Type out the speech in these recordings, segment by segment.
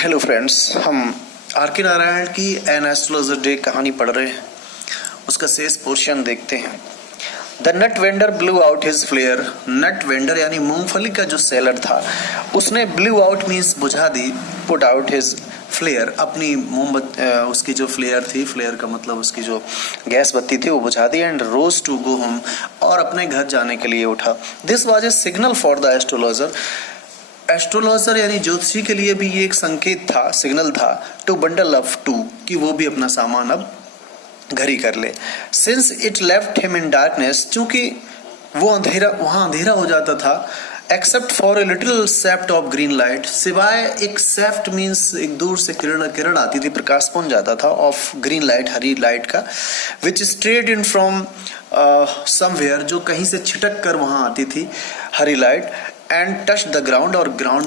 Hello friends, हम are के नारायण की एन एस्ट्रोलॉजर डे कहानी पढ़ रहे हैं। उसका शेष पोर्शन देखते हैं। The nut vendor blew out his flare. Nut vendor यानी मूंगफली का जो सेलर था, उसने ब्लू आउट मीन्स बुझा दी, पुट आउट हिज फ्लेयर, अपनी मोमबत्ती, उसकी जो फ्लेयर थी, फ्लेयर का मतलब उसकी जो गैस बत्ती थी वो बुझा दी, and rose to go home, और अपने घर जाने के लिए उठा। This was a signal for the astrologer. Astrologer यानी ज्योतिषी के लिए भी ये एक संकेत था, सिग्नल था, टू बंडल अप टू, कि वो भी अपना सामान अब घर ही कर ले। Since it left him in darkness, चूंकि वो अंधेरा, वहां अंधेरा हो जाता था, except for a little shaft of green light, सिवाय एक सेफ्ट मीन्स एक दूर से किरण आती थी, प्रकाश पहुंच जाता था, ऑफ ग्रीन लाइट, हरी लाइट का, which strayed in from somewhere, जो कहीं से छिटक कर वहां आती थी हरी light, and touch the ground, और ग्राउंड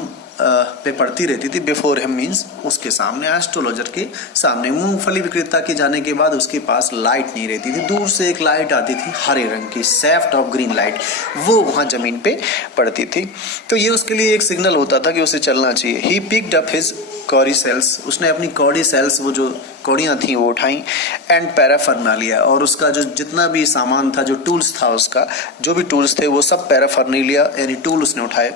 पे पड़ती रहती थी, बिफोर हिम मीन्स उसके सामने, एस्ट्रोलॉजर के सामने। मूंगफली विक्रेता के जाने के बाद उसके पास लाइट नहीं रहती थी, दूर से एक लाइट आती थी हरे रंग की, सेफ्ट ऑफ ग्रीन लाइट, वो वहां जमीन पे पड़ती थी। तो ये उसके लिए एक सिग्नल होता था कि उसे चलना चाहिए। He picked up his cowrie shells, उसने अपनी कॉडी सेल्स, वो जो कौड़ियाँ थी वो उठाई, एंड पैराफर्नालिया, और उसका जो जितना भी सामान था, जो टूल्स था, उसका जो भी टूल्स थे वो सब पैराफर्नालिया यानी टूल उसने उठाए,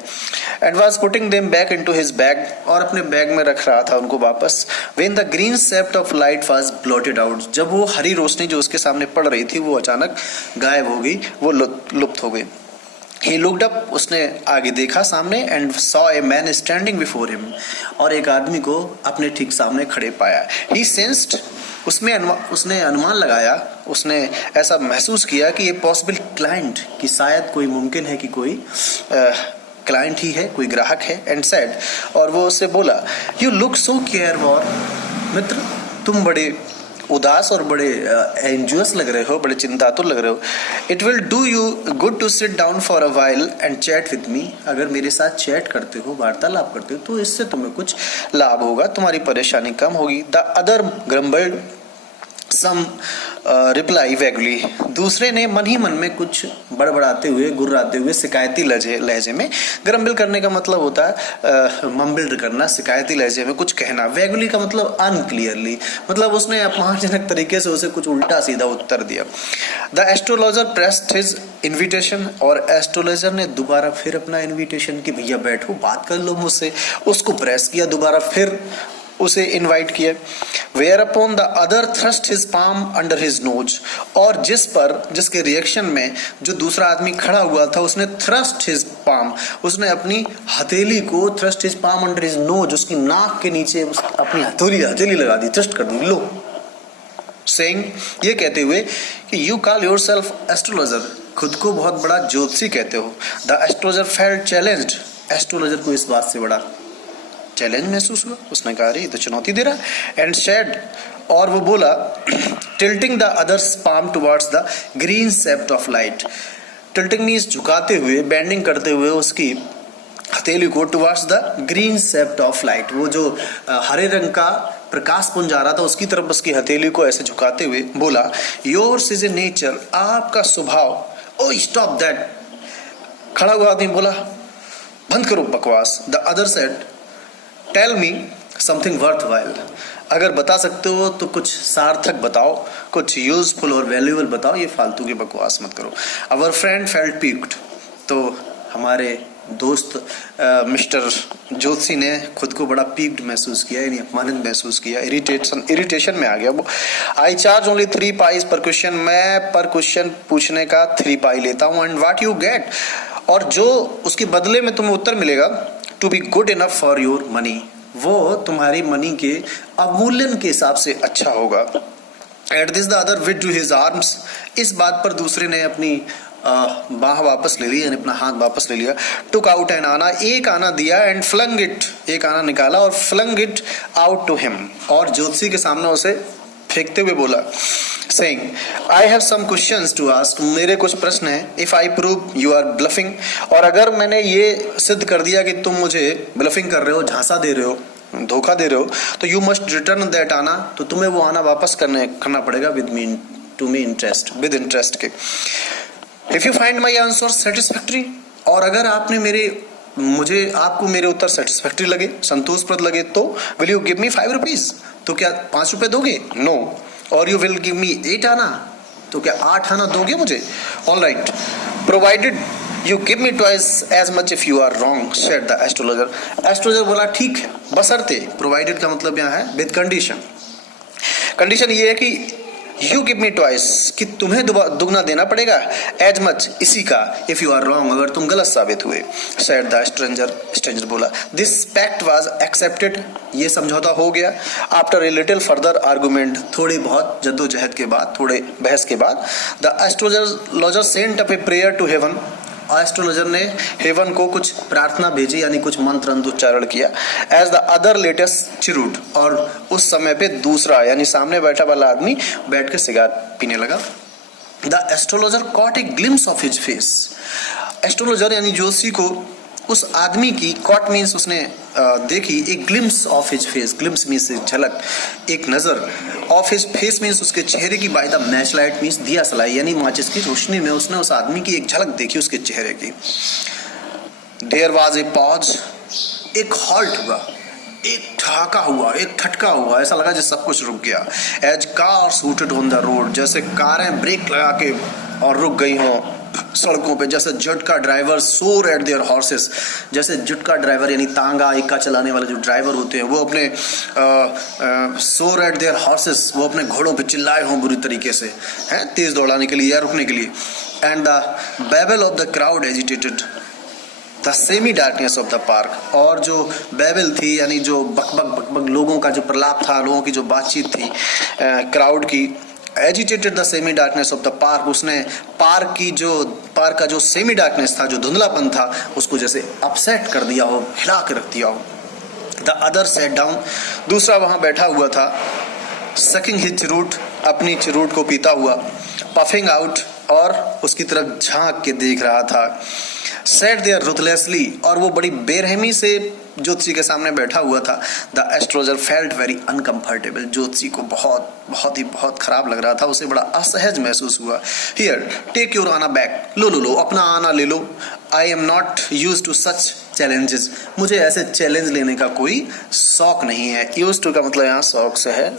and was putting them back into his bag, और अपने बैग में रख रहा था उनको वापस। When the green shaft of light was blotted out, जब वो हरी रोशनी जो उसके सामने पड़ रही थी वो अचानक गायब हो गई, वो लुप्त हो गई। He looked up, उसने आगे देखा सामने, and saw a man standing before him, और एक आदमी को अपने ठीक सामने खड़े पाया। He sensed, उसने अनुमान लगाया, उसने ऐसा महसूस किया कि ये पॉसिबल क्लाइंट, कि शायद कोई मुमकिन है कि कोई क्लाइंट ही है, कोई ग्राहक है, एंड सेड, और वो उससे बोला, यू लुक सो केयरफॉर, मित्र तुम बड़े उदास और बड़े एंजुअस लग रहे हो, बड़े चिंतातुर लग रहे हो। It will do you good to sit down for a while and chat with me, अगर मेरे साथ चैट करते हो, वार्तालाप करते हो, तो इससे तुम्हें कुछ लाभ होगा, तुम्हारी परेशानी कम होगी। द अदर ग्रम्बल्ड सम रिप्लाई वैगली, दूसरे ने मन ही मन में कुछ बड़बड़ाते हुए, गुर्राते हुए, शिकायती लहजे में, ग्रम्बल करने का मतलब होता है मम्बल करना, शिकायती लहजे में कुछ कहना, वैगली का मतलब अनक्लियरली, मतलब उसने अपमानजनक तरीके से उसे कुछ उल्टा सीधा उत्तर दिया। The astrologer pressed his invitation, और एस्ट्रोलॉजर ने दोबारा फिर अपना इन्विटेशन कि भैया बैठो बात कर लो मुझसे, उसको प्रेस किया, दोबारा फिर उसे इनवाइट किया। Whereupon the other thrust his palm under his nose, और जिसके रिएक्शन में जो दूसरा आदमी खड़ा हुआ था, उसने थ्रस्ट हिज पाम, उसने अपनी हथेली को, thrust his palm under his knows, उसकी नाक के नीचे अपनी हथेली लगा दी, थ्रस्ट कर दी, लो, सेइंग, ये कहते हुए कि यू कॉल योरसेल्फ एस्ट्रोलॉजर, खुद को बहुत बड़ा ज्योतिषी कहते हो। The astrologer felt challenged, astrologer को इस बात से बड़ा चैलेंज महसूस हुआ, उसने कहा अरे ये तो चुनौती दे रहा है। एंड शेड, और वो बोला, tilting the other's palm towards the green shaft of light, tilting means झुकाते हुए, बेंडिंग करते हुए उसकी हथेली को towards the green shaft of light, वो जो हरे रंग का प्रकाश पुंज आ रहा था उसकी तरफ उसकी हथेली को ऐसे झुकाते हुए बोला, योर्स इज ए नेचर, आपका स्वभाव, ओ स्टॉप दैट, खड़ा हुआ आदमी बोला बंद करो बकवास। The other said, tell me something worthwhile, अगर बता सकते हो तो कुछ सार्थक बताओ, कुछ यूजफुल और वैल्यूएबल बताओ, ये फालतू की बकवास मत करो। अवर फ्रेंड फेल्ट पीक्ड, तो हमारे दोस्त मिस्टर ज्योतिषी ने खुद को बड़ा पीक्ड महसूस किया, यानी अपमानित महसूस किया, इरिटेशन में आ गया वो। आई चार्ज ओनली 3 पाइस पर क्वेश्चन, मैं पर क्वेश्चन पूछने का 3 पाई लेता हूँ, एंड व्हाट यू गेट, और जो उसके बदले में तुम्हें उत्तर मिलेगा, to be good enough for your money, वो तुम्हारी मनी के अवमूल्यन के हिसाब से अच्छा होगा। At this the other withdrew his arms, इस बात पर दूसरे ने अपनी बाह वापस ले ली, यानी अपना हाथ वापस ले लिया। टुक आउट एन आना, एक आना दिया, एंड फ्लंग इट, एक आना निकाला और flung it out to him, और ज्योतिषी के सामने उसे फेंकते हुए बोला, saying, I have some questions to ask, मेरे कुछ प्रश्न हैं। If I prove you are bluffing, और अगर मैंने ये सिद्ध कर दिया कि तुम मुझे ब्लफिंग कर रहे हो, झांसा दे रहे हो, धोखा दे रहे हो, तो you must return that आना, तो तुम्हें वो आना वापस करना पड़ेगा with interest के। If you find my answer satisfactory, और अगर आपने मेरे मुझे आपको मेरे उत्तर सेटिस्फैक्टरी लगे, संतोषप्रद लगे, तो will you give me 5 rupees? तो क्या 5 रुपए दोगे? नो। और यू विल गिव मी 8 आना? तो क्या 8 आना दोगे मुझे? All right, provided you give me twice as much if you are wrong, said the astrologer. Astrologer बोला ठीक है, बशर्ते, प्रोवाइडेड का मतलब यहाँ है विद कंडीशन। कंडीशन ये है कि यू गिव मी ट्वाइस, कि तुम्हें दुगना देना पड़ेगा, एज मच, इसी का, इफ यू आर रॉन्ग, अगर तुम गलत साबित हुए, सेड द स्ट्रेंजर बोला। दिस पैक्ट वाज एक्सेप्टेड, ये समझौता हो गया। After a little further argument, थोड़ी बहुत जद्दोजहद के बाद, थोड़े बहस के बाद, the astrologer sent up a prayer to heaven, astrologer ने हेवन को कुछ प्रार्थना भेजी, यानी कुछ मंत्र उच्चारण किया। As the other latest cheroot, और उस समय पे दूसरा यानी सामने बैठा वाला आदमी बैठ के सिगारेट पीने लगा। The astrologer caught a glimpse of his face, astrologer यानी ज्योतिषी को उस आदमी की, कॉट मीन्स उसने देखी, एक glimpse of his face, glimpse means झलक, एक नजर, ऑफ हिज फेस मीन्स उसके चेहरे की, by the match light means दिया सलाई, यानी माचिस की रोशनी में उसने उस आदमी की एक झलक देखी उसके चेहरे की। देयर वाज ए पॉज, एक हॉल्ट हुआ, एक ठहाका हुआ, एक खटका हुआ, ऐसा लगा जैसे सब कुछ रुक गया। As car hooted on the road, जैसे कारें ब्रेक लगा के और रुक गई हों सड़कों पे, जैसे जुटका ड्राइवर सोर एट देयर हॉर्सेस, जैसे जुटका ड्राइवर यानी तांगा इक्का चलाने वाले जो ड्राइवर होते हैं वो अपने सोर एट देयर हॉर्सेस, वो अपने घोड़ों पे चिल्लाए हों बुरी तरीके से, हैं, तेज दौड़ाने के लिए या रुकने के लिए। And the babble of the crowd agitated the semi darkness of the park, और जो बेबल थी यानी जो बकबक लोगों का जो प्रलाप था, लोगों की जो बातचीत थी क्राउड की, agitated the semi darkness of the park, उसने पार्क का जो सेमी डार्कनेस था, जो धुंधलापन था, उसको जैसे अपसेट कर दिया हो, हिला के रख दिया हो। द अदर सेट डाउन, दूसरा वहां बैठा हुआ था, सकिंग हिज चिरूट, अपनी चिरूट को पीता हुआ, पफिंग आउट, और उसकी तरफ झांक के देख रहा था। सेट देयर रुथलेसली, और वो बड़ी बेरहमी से ज्योतिषी के सामने बैठा हुआ था। The astrologer felt very uncomfortable, ज्योतिषी को बहुत खराब लग रहा था, उसे बड़ा असहज महसूस हुआ। Here take your anna back, लो अपना आना ले लो। I am not used to such challenges, मुझे ऐसे चैलेंज लेने का कोई शौक नहीं है। यूज टू का मतलब यहाँ शौक से है,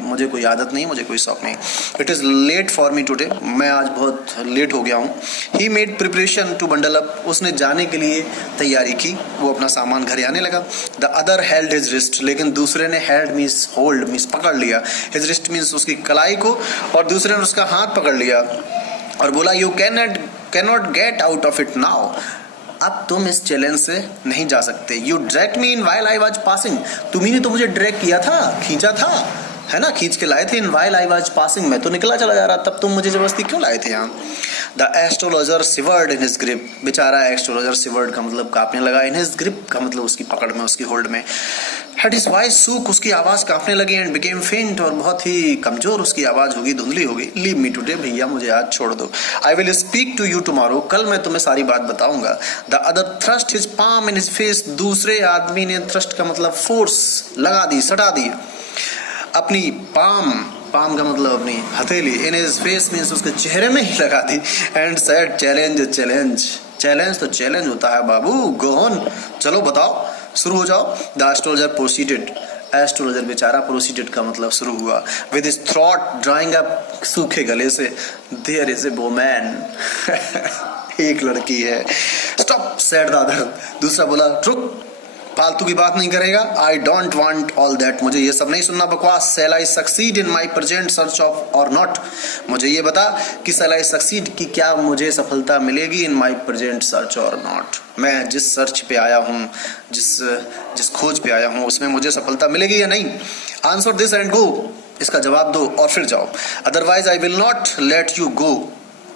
मुझे कोई आदत नहीं, मुझे कोई शौक नहीं। It is late for me today, मैं आज बहुत लेट हो गया हूँ। He made preparation to bundle up, उसने जाने के लिए तैयारी की, वो अपना सामान घर आने लगा। The other held his wrist, लेकिन दूसरे ने, हेल्ड मीन्स होल्ड मीन्स पकड़ लिया, हिज रिस्ट मीन्स उसकी कलाई को, और दूसरे ने उसका हाथ पकड़ लिया और बोला you can not get out of it now, अब तुम इस चैलेंज से नहीं जा सकते। You drag me in while I was passing, तुम्ही ने तो मुझे ड्रैग किया था, खींचा था, है ना, खींच के लाए थे। In while I was passing, मैं तो निकला चला जा रहा, तब तुम मुझे जबरदस्ती क्यों लाए थे यहाँ। The astrologer shivered in his grip, बेचारा एस्ट्रोलॉजर सिवर्ड का मतलब कांपने लगा, इन हिज ग्रिप का मतलब उसकी पकड़ में, उसकी होल्ड में। हेड हिज वॉइस सूक, उसकी आवाज कांपने लगी। एंड बिकेम फेंट, और बहुत ही कमजोर उसकी आवाज होगी, धुंधली होगी। लीव मी टुडे, भैया मुझे आज छोड़ दो। I will speak to you tomorrow, कल मैं तुम्हें सारी बात बताऊंगा। The other thrust his palm in his face, दूसरे आदमी ने, थ्रस्ट का मतलब फोर्स, लगा दी, सटा दी अपनी पाम का मतलब अपनी हथेली, इन हिज फेस मीन्स उसके चेहरे में ही लगा दी। एंड सेड चैलेंज तो चैलेंज होता है बाबू, गो ऑन, चलो बताओ, शुरू हो जाओ। द एस्ट्रोलॉजर प्रोसीडेड, एस्ट्रोलॉजर बेचारा प्रोसीडेड का मतलब शुरू हुआ। With his throat drawing up, सूखे गले से, देयर इज ए वुमन, एक लड़की है। स्टॉप सेड द अदर, दूसरा बोला रुक, फालतू की बात नहीं करेगा। I don't want all that, मुझे ये सब नहीं सुनना बकवास। Shall I succeed in my present search of or not, मुझे ये बता कि शैल आई सक्सीड की क्या मुझे सफलता मिलेगी, इन माई प्रेजेंट सर्च और नॉट, मैं जिस सर्च पे आया हूँ, जिस खोज पे आया हूँ, उसमें मुझे सफलता मिलेगी या नहीं। आंसर दिस एंड गो, इसका जवाब दो और फिर जाओ। Otherwise I will not let you go,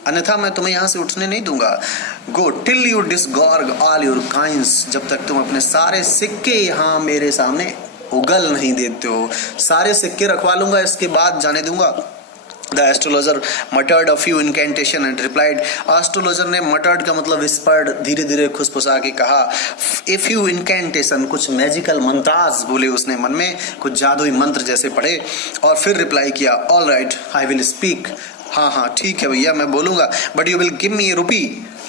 अन्यथा मैं तुम्हें यहाँ से उठने नहीं दूंगा। Go till you disgorge all your coins, जब तक तुम अपने सारे सिक्के यहाँ मेरे सामने उगल नहीं देते हो। सारे सिक्के रखवा लूंगा, इसके बाद जाने दूंगा। The astrologer मटर्ड a few incantation and replied, astrologer ने, मटर्ड का मतलब विस्पर्ड, धीरे धीरे खुसफुसा के कहा। ए फ्यू इनकेंटेशन, कुछ मैजिकल मंत्रास बोले उसने मन में, कुछ जादुई मंत्र जैसे पढ़े, और फिर रिप्लाई किया all right I will speak, हाँ ठीक है भैया मैं बोलूंगा। But you will give me a rupee,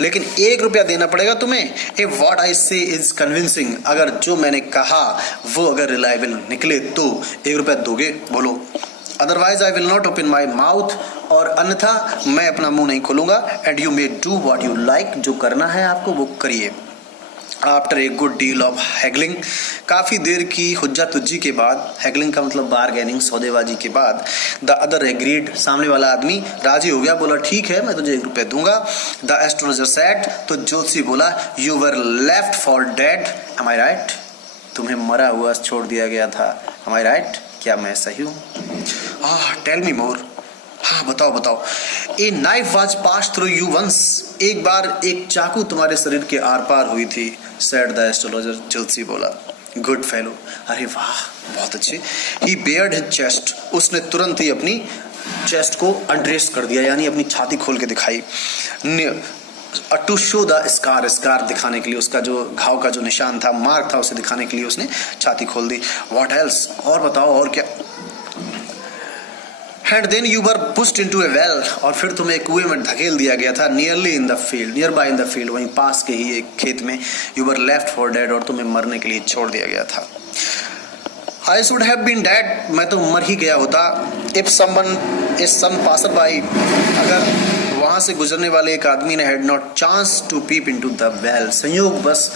लेकिन 1 रुपया देना पड़ेगा तुम्हें। इफ वॉट आई से इज कन्विंसिंग, अगर जो मैंने कहा वो अगर रिलायबल निकले तो 1 रुपया दोगे, बोलो। Otherwise I will not open my mouth, और अन्यथा मैं अपना मुंह नहीं खोलूंगा। And you may do what you like, जो करना है आपको वो करिए। After a good deal of haggling, काफ़ी देर की हुज्जा-तुज्जी के बाद, हैगलिंग का मतलब बारगेनिंग, सौदेबाजी के बाद, द अदर एग्रीड, सामने वाला आदमी राजी हो गया, बोला ठीक है मैं तुझे 1 रुपया दूंगा। द एस्ट्रोलॉजर सेड, तो ज्योतिषी बोला, you were left for dead, am I right, तुम्हें मरा हुआ छोड़ दिया गया था, एम आई राइट, क्या मैं सही हूँ? टेल मी मोर, हाँ बताओ बताओ। A knife was pass through you once, एक बार एक चाकू तुम्हारे शरीर के आर पार हुई थी, सेड द एस्ट्रोलॉजर, ज्योतिषी बोला। गुड फेलो, अरे वाह बहुत अच्छे। ही बेयर्ड हिज चेस्ट, उसने तुरंत ही अपनी चेस्ट को अनड्रेस कर दिया, यानी अपनी छाती खोल के दिखाई। To show the scar, scar दिखाने के लिए, उसका जो घाव का जो निशान था, मार्क था, उसे दिखाने के लिए उसने छाती खोल दी। व्हाट एल्स, और बताओ और क्या? And then you were pushed into a well, और फिर तुम्हें एक कुएं में धकेल दिया गया था। Nearly in the field, nearby in the field, वहीं पास के ही एक खेत में। You were left for dead, और तुम्हें मरने के लिए छोड़ दिया गया था। I should have been dead, मैं तो मर ही गया होता। If someone is some passer by, अगर वहां से गुजरने वाले एक आदमी ने had not chance to peep into the well, संयोग बस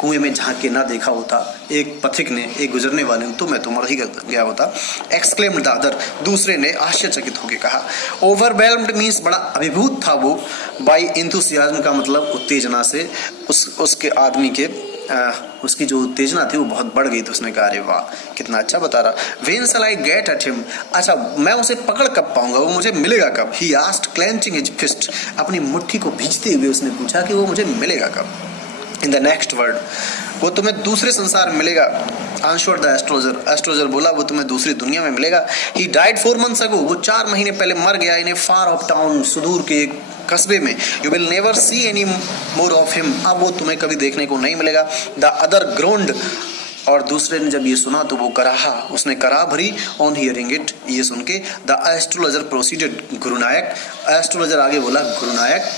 कुएं में झांक के ना देखा होता एक पथिक ने, एक गुजरने वाले ने, तो मैं तो मर ही गया होता। एक्सक्लेम्ड द अदर, दूसरे ने आश्चर्यचकित होकर कहा। ओवरवेल्म्ड मीन्स बड़ा अभिभूत था वो, बाई एंथुसियाज्म का मतलब उत्तेजना से, उसके आदमी के उसकी जो उत्तेजना थी वो बहुत बढ़ गई, तो उसने कहा अरे वाह कितना अच्छा बता रहा। When shall I get at him, अच्छा मैं उसे पकड़ कब पाऊंगा, वो मुझे मिलेगा कब? He asked clenching his fist, अपनी मुट्ठी को भींचते हुए उसने पूछा कि वो मुझे मिलेगा कब? इन द नेक्स्ट वर्ल्ड, वो तुम्हें दूसरे संसार में मिलेगा। आंसर्ड द एस्ट्रोलॉजर, एस्ट्रोलॉजर बोला वो तुम्हें दूसरी दुनिया में मिलेगा। ही डाइड 4 months ago, वो 4 महीने पहले मर गया। इन ए फार ऑफ टाउन, सुदूर के एक कस्बे में। You will never see any more of him, अब वो तुम्हें कभी देखने को नहीं मिलेगा। द अदर ग्रोन्ड, और दूसरे ने जब ये सुना तो वो कराहा, उसने करा भरी ऑन हियरिंग इट, ये सुन के। द एस्ट्रोलॉजर प्रोसीडेड, गुरुनायक, एस्ट्रोलॉजर आगे बोला गुरुनायक।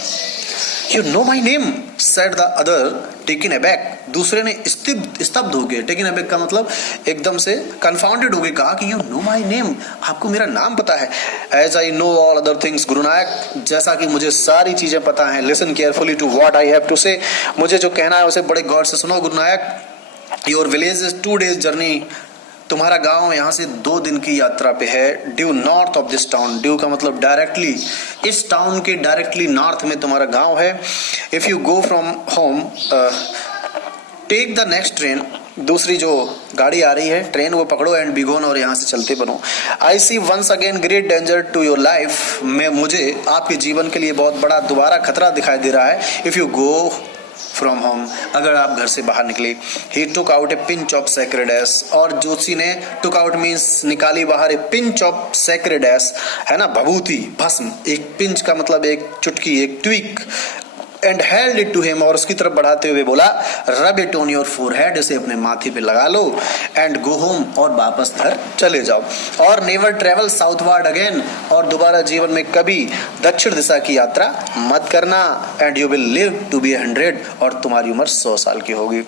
You know my name, said the other, taken aback. दूसरे ने स्तब्ध हो गए, taken aback का मतलब एकदम से confounded हो गए, कहा कि you know my name, आपको मेरा नाम पता है। As I know all other things, गुरुनायक, जैसा कि मुझे सारी चीजें पता हैं। Listen carefully to what I have to say, मुझे जो कहना है उसे बड़े गौर से सुनो गुरुनायक। Your village is 2 days journey, तुम्हारा गांव यहाँ से 2 दिन की यात्रा पे है। Due north of this town, due का मतलब डायरेक्टली, इस टाउन के डायरेक्टली नॉर्थ में तुम्हारा गांव है। If you go from home take the next train, दूसरी जो गाड़ी आ रही है ट्रेन वो पकड़ो, एंड बिगोन, और यहाँ से चलते बनो। I see once again great danger to your life, मैं मुझे आपके जीवन के लिए बहुत बड़ा दोबारा खतरा दिखाई दे रहा है। If you go from home, अगर आप घर से बाहर निकले। He took out a pinch of sacred ash, और ज्योतिषी ने टुक आउट मीन्स निकाली बाहर, a pinch of sacred ash है ना, भभूति, भस्म। एक पिंच का मतलब एक चुटकी, एक tweak. And held it to him, और उसकी तरफ बढ़ाते हुए बोला, rub it on your forehead, इसे अपने माथे पे लगा लो। एंड गो होम, और वापस घर चले जाओ। और नेवर ट्रेवल साउथवर्ड अगेन, और दोबारा जीवन में कभी दक्षिण दिशा की यात्रा मत करना। And you will live to be 100, और तुम्हारी उम्र 100 साल की होगी।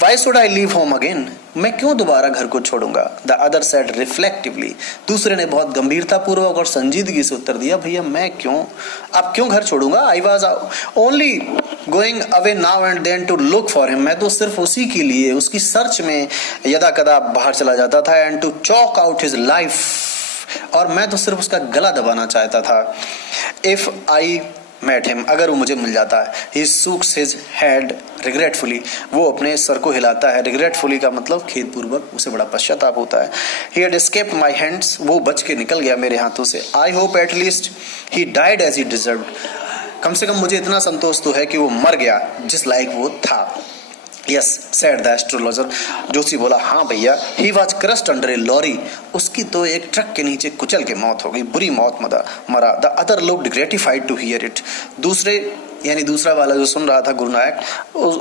Why should I leave home again? मैं क्यों दोबारा घर को छोड़ूंगा? The other said reflectively. दूसरे ने बहुत गंभीरता पूर्वक और संजीदगी से उत्तर दिया, भैया मैं क्यों, अब क्यों घर छोड़ूंगा? I was only going away now and then to look for him. मैं तो सिर्फ उसी के लिए, उसकी सर्च में यदा कदा बाहर चला जाता था। And to choke out his life, और मैं तो सिर्फ उसका गला दबाना चाहता था। If I met him, अगर वो मुझे मिल जाता है। He shooks his head regretfully, वो अपने सर को हिलाता है। regretfully का मतलब खेदपूर्वक, उसे बड़ा पश्चाताप होता है। He had escaped my hands, वो बच के निकल गया मेरे हाथों से। I hope at least he died as he deserved, कम से कम मुझे इतना संतोष तो है कि वो मर गया जिस लायक वो था। Yes, said the astrologer, Joshi बोला हाँ भैया। He was crushed under a lorry, उसकी तो एक ट्रक के नीचे कुचल के मौत हो गई, बुरी मौत मरा। The other looked gratified to hear it, दूसरे यानी दूसरा वाला जो सुन रहा था गुरुनायक,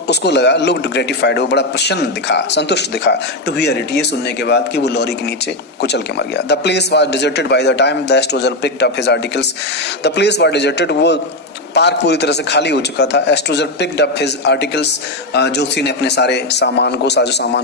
उसको लगा looked gratified, वो बड़ा प्रसन्न दिखा, संतुष्ट दिखा। To hear it, ये सुनने के बाद कि वो लॉरी के नीचे कुचल के मर गया। The place was deserted by the time the astrologer picked up his articles, the place was deserted, वो पार्क पूरी तरह से खाली हो चुका था। Astrologer picked up his articles, Joshi ने अपने सारे सामान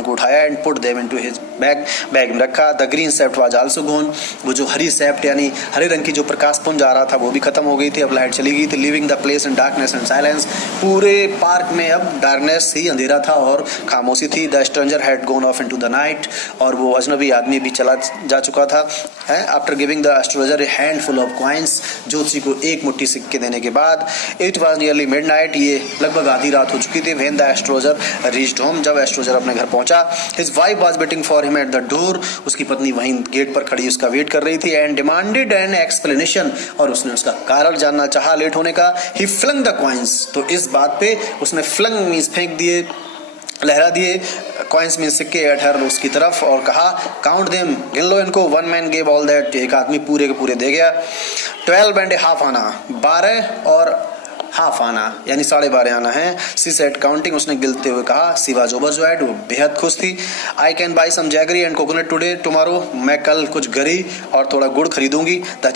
को उठाया and put them into his bag में रखा। The green shaft was also gone, वो जो हरी सेप्ट यानी हरे रंग की जो प्रकाश पुंज आ रहा था वो भी खत्म हो गई थी, अब लाइट चली गई थी। Living the place in darkness and silence, पूरे पार्क में अब डार्कनेस ही अंधेरा था और खामोशी थी। The stranger had gone of into the night, और वो अजनबी आदमी भी चला जा चुका था। After giving the astrologer A handful of coins, ज्योतिषी को एक मुट्ठी सिक्के देने के बाद, इट वॉज नियरली मिडनाइट, ये लगभग आधी रात हो चुकी थी। When the astrologer reached home, जब एस्ट्रोलॉजर अपने घर पहुंचा। His wife was waiting for him at the door, उसकी पत्नी वहीं गेट पर खड़ी उसका वेट कर रही थी। एंड डिमांडेड एन एक्सप्लेनेशन, और उसने उसका कारण जानना चाहा लेट होने का। ही फ्लंग द कॉइन्स, तो इस बात पे उसने फ्लंग मींस फेंक दिए, लहरा दिए, कॉइन्स में सिक्के एट हर उसकी तरफ, और कहा काउंट देम, गिन लो इनको। One man gave all that, एक आदमी पूरे के पूरे दे गया। 12 and a half आना, 12 और हाफ आना यानी 12.5 आना है। सी सेड काउंटिंग, उसने गिनते हुए कहा। सी वाज ओवरजॉयड, वो बेहद खुश थी। I can buy some jaggery and coconut today tomorrow, मैं कल कुछ गरी और थोड़ा गुड़ खरीदूंगी। The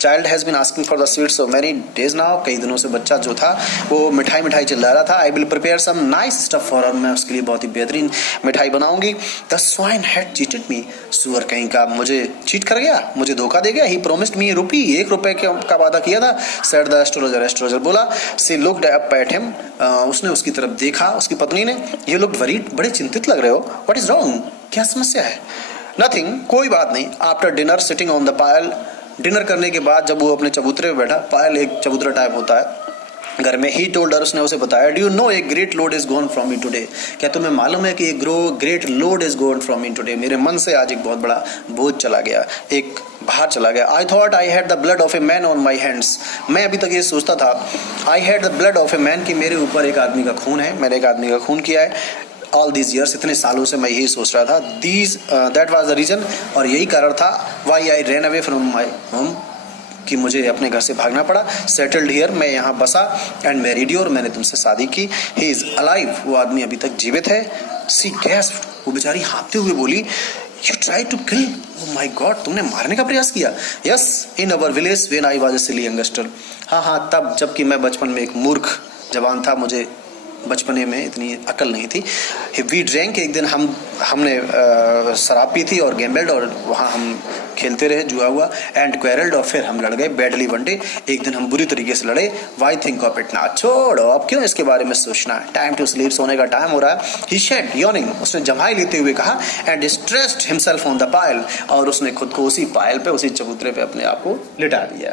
child has been asking for the sweets of many days now, कई दिनों से बच्चा जो था वो मिठाई चिल्ला रहा था। I will prepare some nice stuff for her, मैं उसके लिए बहुत ही बेहतरीन मिठाई बनाऊंगी। The swine had cheated me, सुअर कहीं का मुझे चीट कर गया, मुझे धोखा दे गया। ही प्रोमिस्ड मी ₹1, ₹1 का वादा किया था। सेड द एस्ट्रोलॉजर बोला। सी लुक्ड अप एट हिम, उसने उसकी तरफ देखा, उसकी पत्नी ने। यू लुक्ड वरीड, बड़े चिंतित लग रहे हो। व्हाट इज रॉन्ग, क्या समस्या है? नथिंग, कोई बात नहीं। After dinner sitting on the Payal, dinner करने के बाद जब वो अपने चबूतरे पे बैठा, पायल एक चबूतरा टाइप होता है घर में, ही टोल्ड हर, उसने उसे बताया। Do you know a great load is gone from me today, क्या तुम्हें मालूम है कि एक great load is gone from me today, मेरे मन से आज एक बहुत बड़ा बोझ चला गया, एक बाहर चला गया। I thought I had the blood of a man on my hands, मैं अभी तक ये सोचता था I had the blood of a man, कि मेरे ऊपर एक आदमी का खून है, मैंने एक आदमी का खून किया है। ऑल दीज ईयर्स, इतने सालों से मैं यही सोच रहा था। दैट वाज द रीजन, और यही कारण था why I ran away from my home, कि मुझे अपने घर से भागना पड़ा। सेटल्ड हियर, मैं यहाँ बसा। एंड मैरिड यू, और मैंने तुमसे शादी की। ही इज अलाइव, वो आदमी अभी तक जीवित है। सी गैस्प्ड, वो बेचारी हाँफते हुए बोली। You try to kill, oh my god, तुमने मारने का प्रयास किया? Yes, in our village when I was a silly youngster, हाँ, तब जबकि मैं बचपन में एक मूर्ख जवान था, मुझे बचपने में इतनी अकल नहीं थी। वी ड्रैंक, एक दिन हमने शराब पी थी और गैम्बल्ड, और वहाँ हम खेलते रहे, जुआ हुआ। एंड क्वेरल्ड, और फिर हम लड़ गए बैडली वन डे, एक दिन हम बुरी तरीके से लड़े। वाई थिंक ऑफ इट, ना छोड़ो, अब क्यों इसके बारे में सोचना है, टाइम टू स्लीप, सोने का टाइम हो रहा है। ही शेड यॉर्निंग, उसने जम्हाई लेते हुए कहा। And stretched himself on the pial, और उसने खुद को उसी पायल पे, उसी चबूतरे पे अपने आप को लिटा दिया।